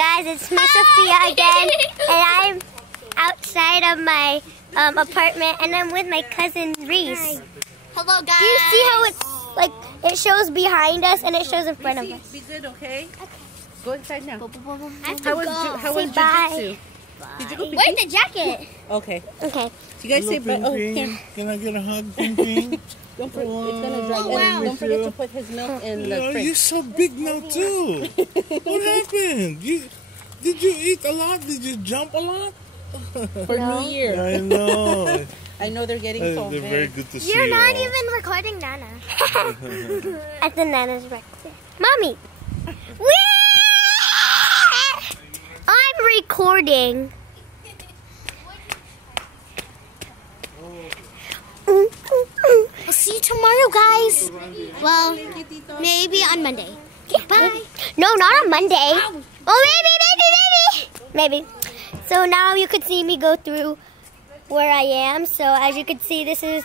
guys, it's me, Sophia, again, and I'm outside of my apartment, and I'm with my cousin Reese. Hello, guys. Do you see how it's like it shows behind us and it shows in front of us? Be good, okay? Go inside now. How was jiu-jitsu? Did you go Where's the jacket? Okay. Okay. You guys say bye. Oh, Ping. Can I get a hug, Ping Ping? Don't forget, it's gonna dry. Oh, wow. Don't forget to put his milk in the Oh, fridge. you're so big now too. What happened? Did you eat a lot? Did you jump a lot? For New Year. I know. I know they're getting so They're big. very good to see. You're not all. even recording Nana. At the Nana's breakfast. Mommy! Whee! I'm recording. I'll see you tomorrow, guys. Well, maybe on Monday. Yeah, bye. No, not on Monday. Oh, maybe. So now you could see me go through where I am. So as you can see, this is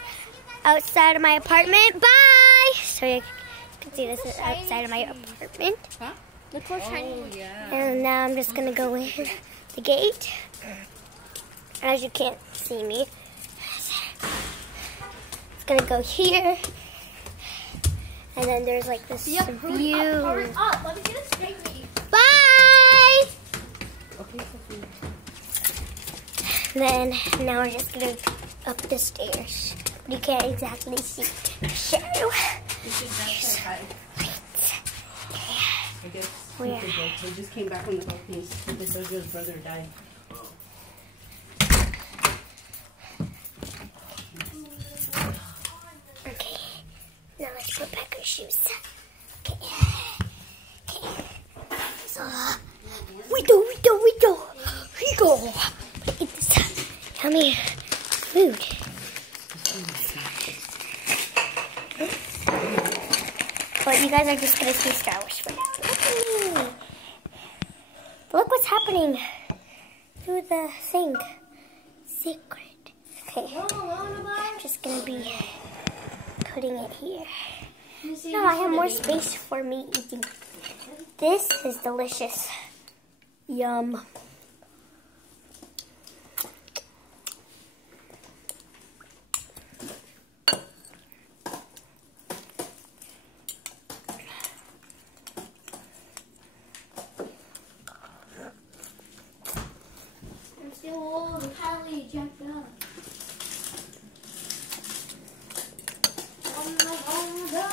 outside of my apartment. Bye. So you can see this is outside of my apartment. Look what's shiny. And now I'm just gonna go in the gate. As you can't see me, it's gonna go here. And then there's like this view. Hurry up. Let me get a straight read. Bye. Okay, Sophie. Then now we're just gonna up the stairs. You can't exactly see the shadow. I guess Where? we just came back from the Philippines. His brother died. Okay. Now let's put back our shoes. Okay. So we go. Eat this yummy food. But you guys are just gonna see Star Wars for now. Look what's happening through the thing. Secret. Okay. I'm just gonna be putting it here. Now I have more space for me eating. This is delicious. Yum. I'm still old. Kylie jumped up. Oh no.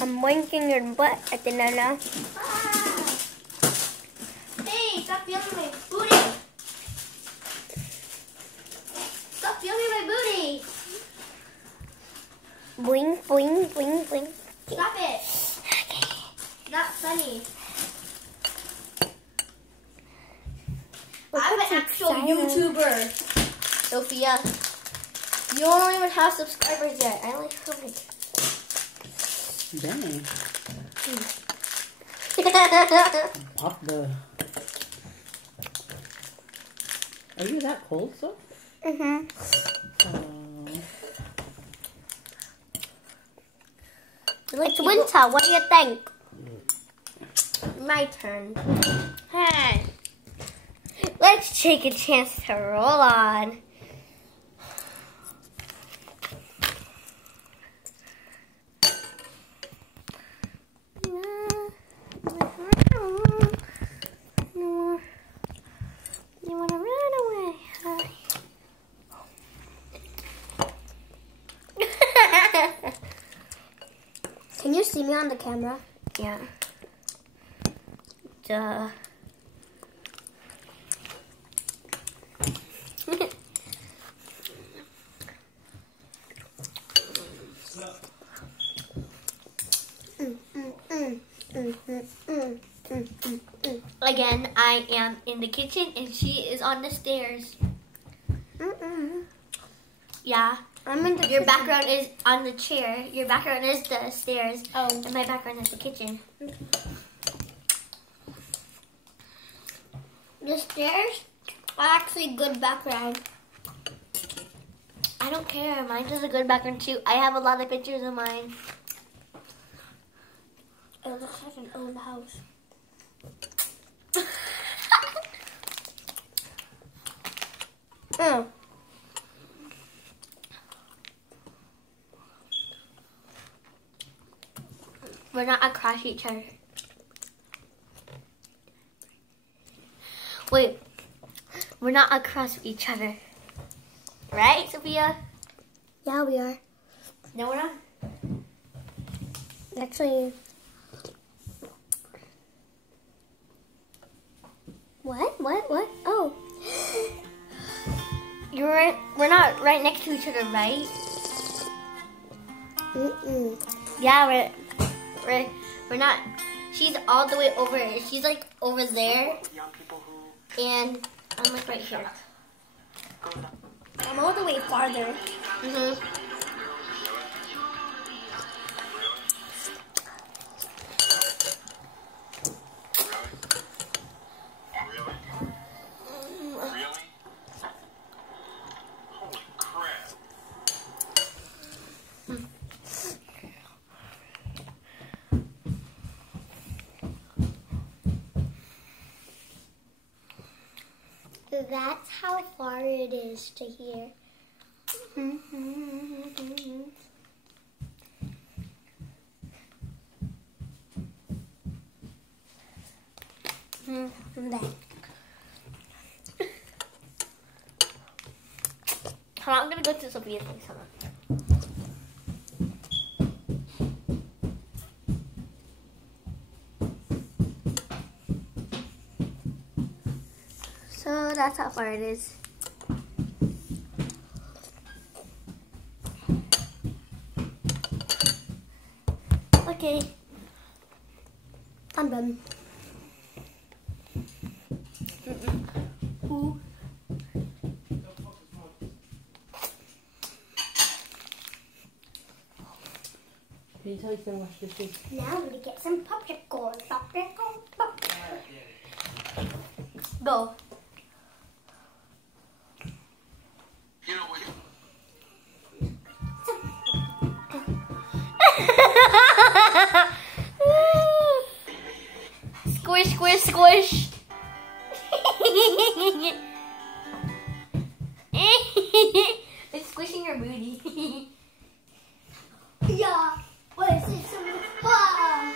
I'm winking your butt at the Nana. Hey, stop filming my booty. Stop filming my booty. Boing, boing, boing, boing. Stop it. Not funny. Look I'm an what's actual inside of- YouTuber, Sophia. You don't even have subscribers yet. I only have like... Dang. Pop the... Are you that cold, so? Mhm. It's winter. What do you think? My turn. Hey. Let's take a chance to roll on. You want to run away? Can you see me on the camera? Yeah. Duh. Again, I am in the kitchen and she is on the stairs. Yeah. I'm in the Your background is on the chair. Your background is the stairs. Oh. And my background is the kitchen. The stairs are actually good background. I don't care. Mine has a good background too. I have a lot of pictures of mine. It looks like an old house. Oh. We're not across each other. Wait. We're not across each other. Right, Sophia? Yeah, we are. No, we're not. Actually. What? Oh. We're not right next to each other, right? Mm-mm. Yeah, we're not. She's all the way over. She's like over there, and I'm like right here. I'm all the way farther. Mhm. That's how far it is to here. From there. Hold on, I'm gonna go to Sophia's place. Hold on. So that's how far it is. Okay. I'm done. Ooh. Can you tell he's gonna wash dishes? Now I'm gonna get some popcorn. Popcorn. Go. You know what? Squish, squish, squish. It's squishing your booty. Yeah. What is this? Fun?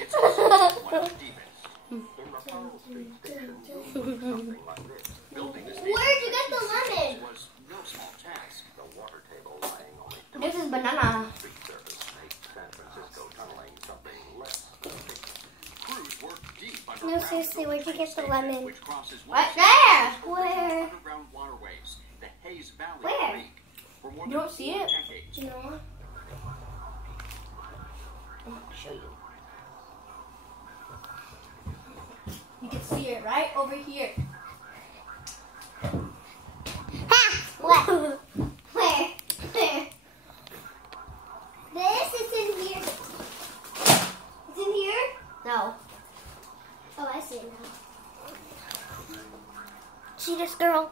It's also one of the deepest. In the Pearl Street station, something like this. Building this Where'd you get the lemon? was no small task. The water table lying only This is banana. street surface made San Francisco tunneling something less than crews worked deep No, underground. seriously, where'd you get the lemon? Which crosses Right one there. Where? underground waterways, the Hayes Valley Where? Creek. For more You than don't see 4 it? decades. No. I'm gonna show you. You can see it right over here. What? Where? This is in here. It's in here? No. Oh, I see it now. See this girl?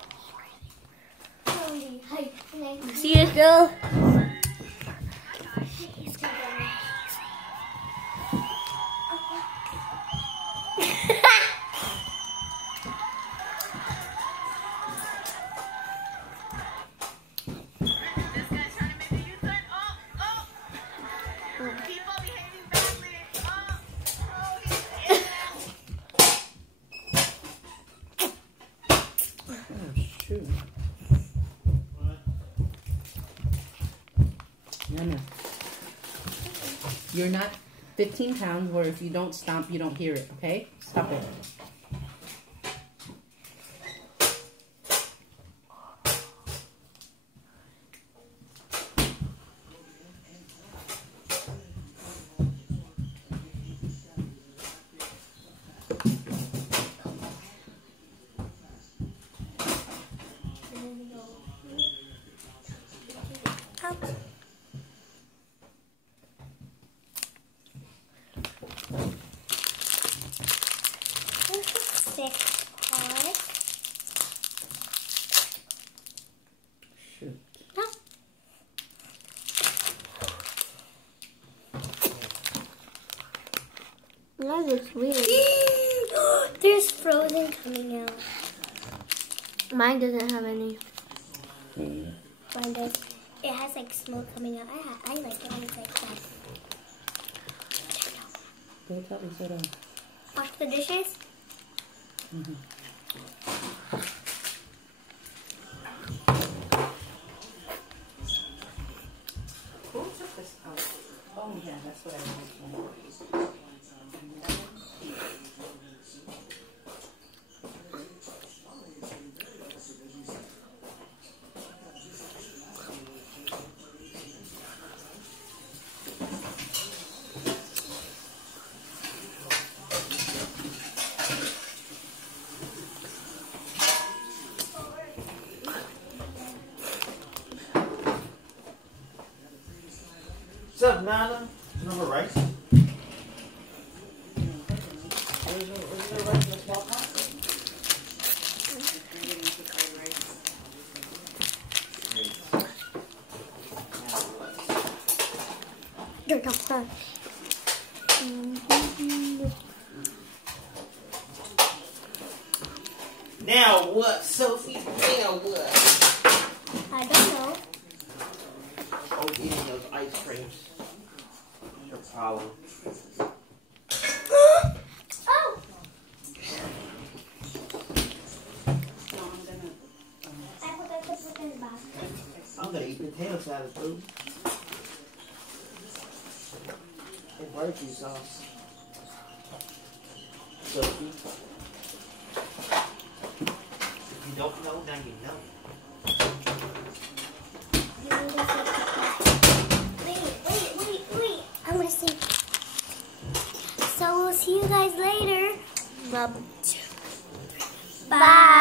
Hi. See this girl? Shoot. No. You're not 15 pounds where if you don't stomp, you don't hear it, okay? Stop it. This is 6 part. That looks weird. There's Frozen coming out. Mine doesn't have any. Mine does. It has like smoke coming out. I like it when it's like that. Go tell me, sit down. Wash the dishes. Who took this out? Oh yeah, that's what I want. What's up, Nana? No more rice? Is there rice in the small pot? There you go. Now what, Sophie? Now what? I don't know. Oh, eating those ice creams. Your problem. Oh! I forgot to put in the basket. I'm gonna eat potato salad, food. And barbecue sauce. Sophie. If you don't know, now you know. Wait. I'm gonna sing. So we'll see you guys later. Bye.